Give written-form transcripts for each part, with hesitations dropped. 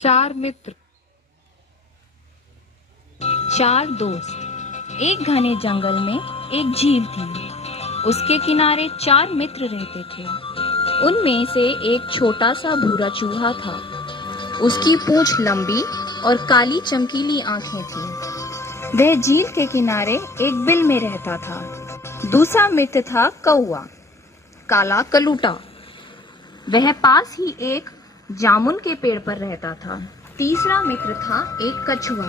चार मित्र। चार दोस्त। एक घने जंगल में एक झील थी। उसके किनारे चार मित्र रहते थे। उनमें से एक छोटा सा भूरा चूहा था। उसकी पूंछ लंबी और काली चमकीली आंखें थीं। वह झील के किनारे एक बिल में रहता था। दूसरा मित्र था कौवा, काला कलूटा। वह पास ही एक जामुन के पेड़ पर रहता था। तीसरा मित्र था एक कछुआ।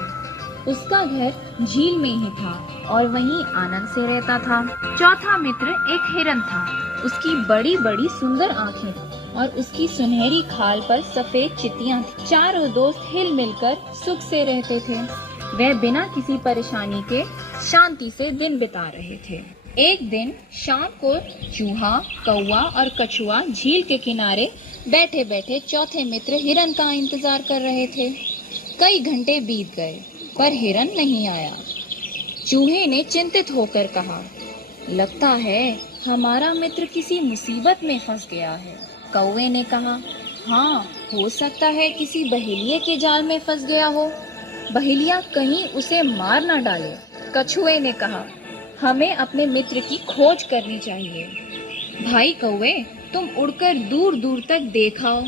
उसका घर झील में ही था और वहीं आनंद से रहता था। चौथा मित्र एक हिरन था। उसकी बड़ी बड़ी सुंदर आंखें थीं और उसकी सुनहरी खाल पर सफेद चित्तियां थीं। चारों दोस्त हिल मिलकर सुख से रहते थे। वह बिना किसी परेशानी के शांति से दिन बिता रहे थे। एक दिन शाम को चूहा, कौवा और कछुआ झील के किनारे बैठे बैठे चौथे मित्र हिरन का इंतजार कर रहे थे। कई घंटे बीत गए पर हिरन नहीं आया। चूहे ने चिंतित होकर कहा, लगता है हमारा मित्र किसी मुसीबत में फंस गया है। कौवे ने कहा, हाँ, हो सकता है किसी बहेलिये के जाल में फंस गया हो। बहेलिया कहीं उसे मार न डाले। कछुए ने कहा, हमें अपने मित्र की खोज करनी चाहिए। भाई कौवे, तुम उड़कर दूर दूर तक देखाओ,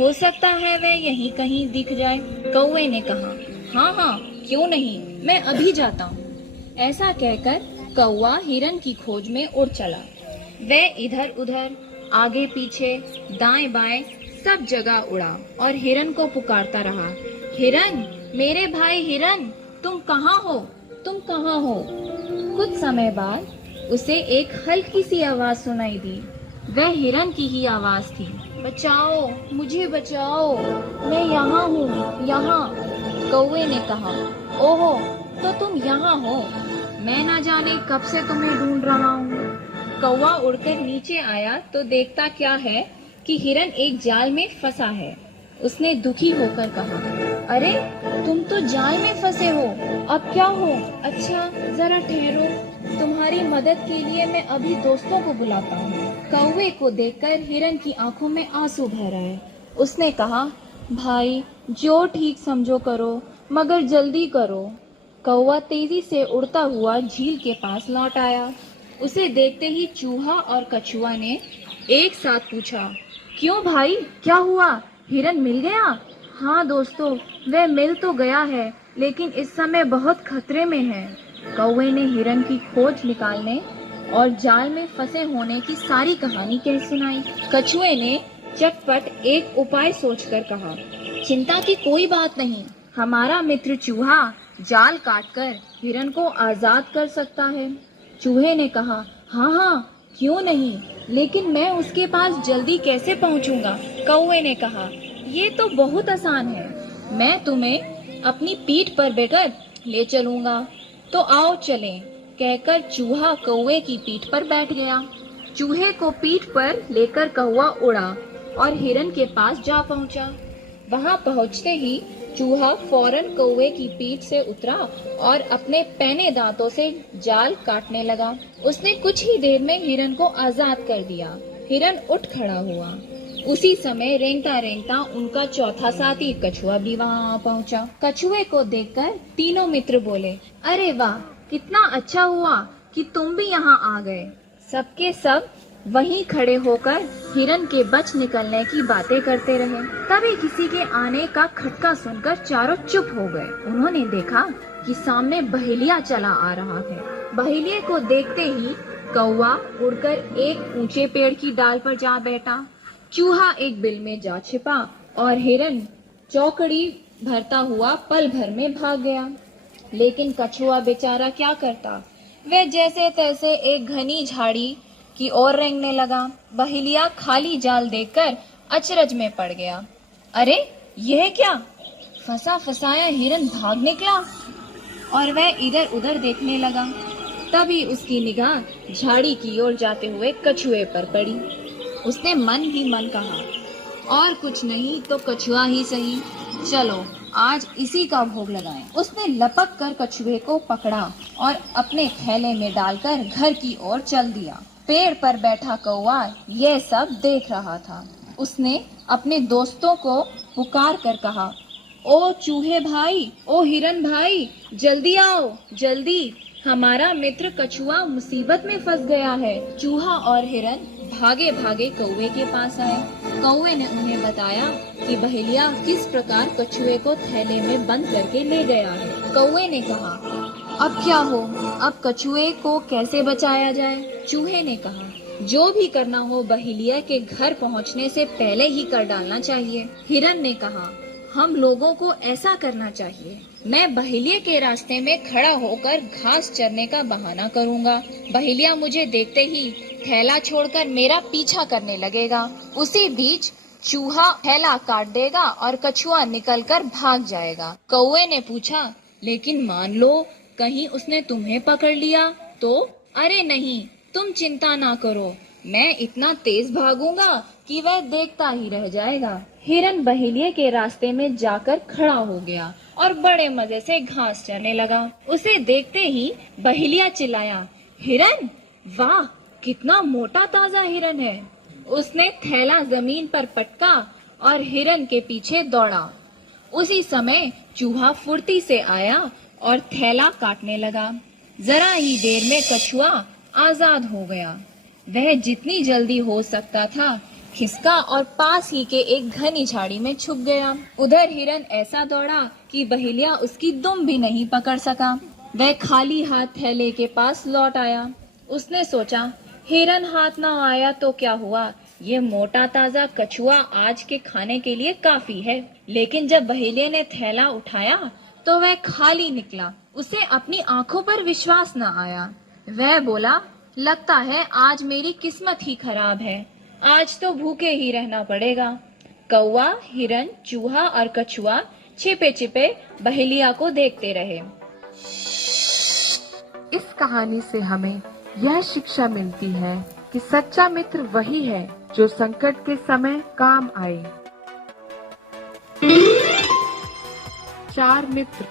हो सकता है वह यहीं कहीं दिख जाए। कौवे ने कहा, हाँ हाँ, क्यों नहीं, मैं अभी जाता हूँ। ऐसा कहकर कौवा हिरन की खोज में उड़ चला। वह इधर उधर, आगे पीछे, दाएं बाएं सब जगह उड़ा और हिरन को पुकारता रहा, हिरन, मेरे भाई हिरन, तुम कहाँ हो, तुम कहाँ हो। कुछ समय बाद उसे एक हल्की सी आवाज सुनाई दी। वह हिरन की ही आवाज थी। बचाओ, मुझे बचाओ, मैं यहाँ हूँ, यहाँ। कौवे ने कहा, ओहो, तो तुम यहाँ हो। मैं ना जाने कब से तुम्हें ढूंढ रहा हूँ। कौवा उड़कर नीचे आया तो देखता क्या है कि हिरन एक जाल में फंसा है। उसने दुखी होकर कहा, अरे, तुम तो जाल में फंसे हो, अब क्या हो? अच्छा, जरा ठहरो, तुम्हारी मदद के लिए मैं अभी दोस्तों को बुलाता हूँ। कौवे को देखकर हिरन की आंखों में आंसू भर आए। उसने कहा, भाई, जो ठीक समझो करो, मगर जल्दी करो। कौवा तेजी से उड़ता हुआ झील के पास लौट आया। उसे देखते ही चूहा और कछुआ ने एक साथ पूछा, क्यों भाई, क्या हुआ? हिरन मिल गया? हाँ दोस्तों, वह मिल तो गया है, लेकिन इस समय बहुत खतरे में है। कौवे ने हिरन की खोज निकालने और जाल में फंसे होने की सारी कहानी कह सुनाई। कछुए ने चटपट एक उपाय सोचकर कहा, चिंता की कोई बात नहीं, हमारा मित्र चूहा जाल काटकर हिरन को आजाद कर सकता है। चूहे ने कहा, हाँ हाँ, क्यों नहीं, लेकिन मैं उसके पास जल्दी कैसे पहुंचूंगा? कौवे ने कहा, ये तो बहुत आसान है, मैं तुम्हें अपनी पीठ पर बैठकर ले चलूंगा। तो आओ चलें, कहकर चूहा कौवे की पीठ पर बैठ गया। चूहे को पीठ पर लेकर कौवा उड़ा और हिरन के पास जा पहुंचा। वहां पहुंचते ही चूहा फौरन कौवे की पीठ से उतरा और अपने पैने दांतों से जाल काटने लगा। उसने कुछ ही देर में हिरन को आजाद कर दिया। हिरन उठ खड़ा हुआ। उसी समय रेंगता रेंगता उनका चौथा साथी कछुआ भी वहां पहुंचा। कछुए को देखकर तीनों मित्र बोले, अरे वाह, कितना अच्छा हुआ कि तुम भी यहाँ आ गए। सबके सब वहीं खड़े होकर हिरन के बच निकलने की बातें करते रहे। तभी किसी के आने का खटका सुनकर चारों चुप हो गए। उन्होंने देखा कि सामने बहेलिया चला आ रहा है। बहेलिये को देखते ही कौवा उड़कर एक ऊंचे पेड़ की डाल पर जा बैठा। चूहा एक बिल में जा छिपा और हिरन चौकड़ी भरता हुआ पल भर में भाग गया। लेकिन कछुआ बेचारा क्या करता? वह जैसे तैसे एक घनी झाड़ी की ओर रेंगने लगा। बहेलिया खाली जाल देखकर अचरज में पड़ गया। अरे, यह क्या? फंसा फंसाया हिरन भाग निकला और वह इधर उधर देखने लगा। तभी उसकी निगाह झाड़ी की ओर जाते हुए कछुए पर पड़ी। उसने मन ही मन कहा, और कुछ नहीं तो कछुआ ही सही, चलो आज इसी का भोग लगाएं। उसने लपक कर कछुए को पकड़ा और अपने थैले में डालकर घर की ओर चल दिया। पेड़ पर बैठा कौवा यह सब देख रहा था। उसने अपने दोस्तों को पुकार कर कहा, ओ चूहे भाई, ओ हिरन भाई, जल्दी आओ, जल्दी, हमारा मित्र कछुआ मुसीबत में फंस गया है। चूहा और हिरन भागे भागे कौवे के पास आए। कौवे ने उन्हें बताया कि बहेलिया किस प्रकार कछुए को थैले में बंद करके ले गया है। कौवे ने कहा, अब क्या हो, अब कछुए को कैसे बचाया जाए? चूहे ने कहा, जो भी करना हो बहेलिया के घर पहुंचने से पहले ही कर डालना चाहिए। हिरन ने कहा, हम लोगों को ऐसा करना चाहिए, मैं बहेलिया के रास्ते में खड़ा होकर घास चरने का बहाना करूंगा। बहेलिया मुझे देखते ही थैला छोड़कर मेरा पीछा करने लगेगा। उसी बीच चूहा थैला काट देगा और कछुआ निकलकर भाग जाएगा। कौवे ने पूछा, लेकिन मान लो कहीं उसने तुम्हें पकड़ लिया तो? अरे नहीं, तुम चिंता ना करो, मैं इतना तेज भागूंगा कि वह देखता ही रह जाएगा। हिरन बहेलिया के रास्ते में जाकर खड़ा हो गया और बड़े मजे से घास चरने लगा। उसे देखते ही बहेलिया चिल्लाया, हिरन, वाह, कितना मोटा ताजा हिरन है। उसने थैला जमीन पर पटका और हिरन के पीछे दौड़ा। उसी समय चूहा फुर्ती से आया और थैला काटने लगा। जरा ही देर में कछुआ आजाद हो गया। वह जितनी जल्दी हो सकता था खिसका और पास ही के एक घनी झाड़ी में छुप गया। उधर हिरन ऐसा दौड़ा कि बहेलिया उसकी दुम भी नहीं पकड़ सका। वह खाली हाथ थैले के पास लौट आया। उसने सोचा, हिरन हाथ ना आया तो क्या हुआ, ये मोटा ताजा कछुआ आज के खाने के लिए काफी है। लेकिन जब बहेलिया ने थैला उठाया तो वह खाली निकला। उसे अपनी आंखों पर विश्वास न आया। वह बोला, लगता है आज मेरी किस्मत ही खराब है, आज तो भूखे ही रहना पड़ेगा। कौवा, हिरन, चूहा और कछुआ छिपे छिपे बहेलिया को देखते रहे। इस कहानी से हमें यह शिक्षा मिलती है कि सच्चा मित्र वही है जो संकट के समय काम आए। 4 मित्र।